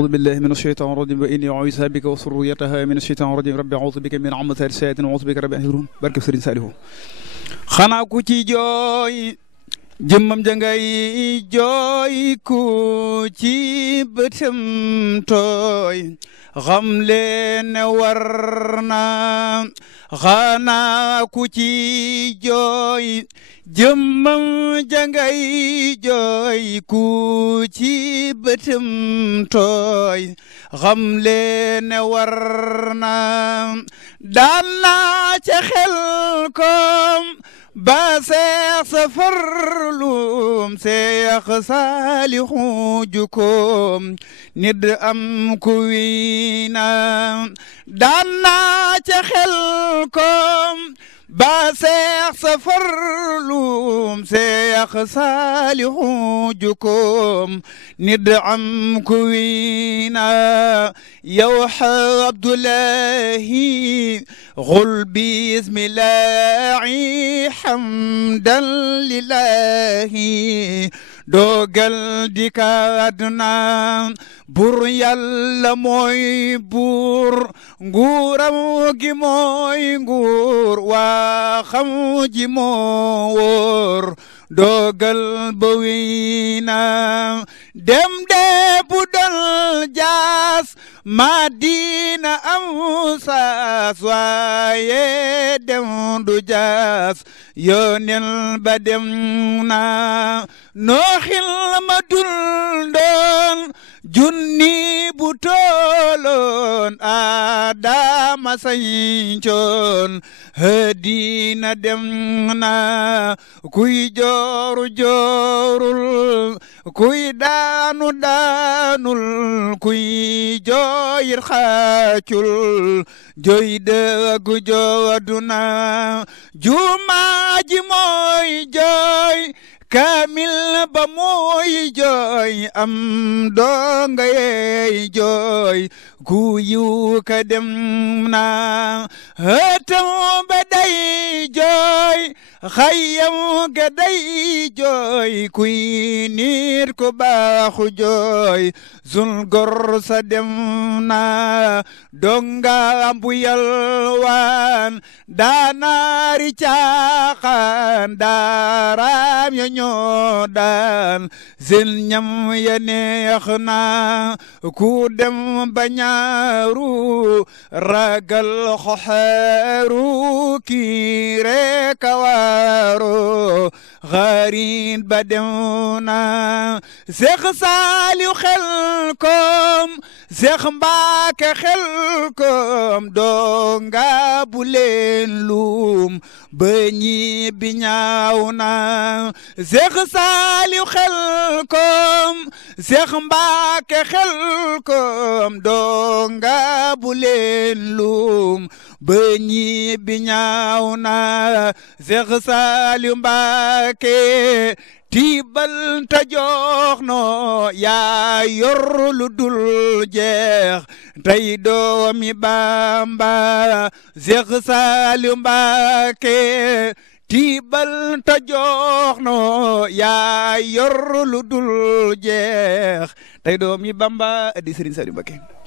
أعوذ بالله من الشيطان الرجيم وإني أعوذ بك وذريتها من الشيطان الرجيم ربي أعوذ بك من همزات الشياطين وأعوذ بك ربي أن يحضرون barke Serigne Saliou xanaa ku ci jooy jëmmam jangay jooy ku ci bëtam tooy xam leen ne war na xanaa ku ci jooy jëmmam jangay jooy ku ci bëtam tooy xam leen ne war na daan naa ca xel kom ba seex sa farlum seex Saalihu jukoom nit am ku wiina daan naa ca xel kom ba seex sa farlum seex Saalihu jukoom nit am ku wiina yow Abdullahi xul bismillahi hamdan lillahi dogal di kaduna bur yàlla mooy buur nguuram gi mooy nguur waa xam ji moo wóor dogal ba wiina dem de bu dal jaas Madina am saas waaye dem du jaas yonel ba dem na nooxil ma dul doon junni bu tooloon Adama sañcoon Hadina dem na kuy jooru joorul kuy daanu daanul kuy jooyir xaacul jooy dëggu jooduna jumaa ji mooy jooy kamil ba mooy jooy am donga yeey jooy ku yiw ka dem na hëtam ba day jooy xayyam ga day jooy kuy nit ko baaxu jooy zul gor sa dem na donga bu yalwaan daanaari caaxaan daaraam ya ñoo daan seen ñam ya neex na ku dem ba ñaaru ragal xoxeeru kii rek a waaro xarit ba dem na Seex Saaliw xel kom Seex Mbaake xel kom donga bu leen luum ba ñibbi ñaaw na Seex Saaliw xel kom Seex Mbaake xel kom donga bu leen luum ba ñibbi ñaaw na Seex Saaliw Mbaake tiibal ta jox no yaa yor lu dul jeex tey doomi Bamba Seex Saaliw Mbaake tiibal ta jox no yaa yor lu dul jeex tey doomi Bamba di Serigne Saliou Mbacké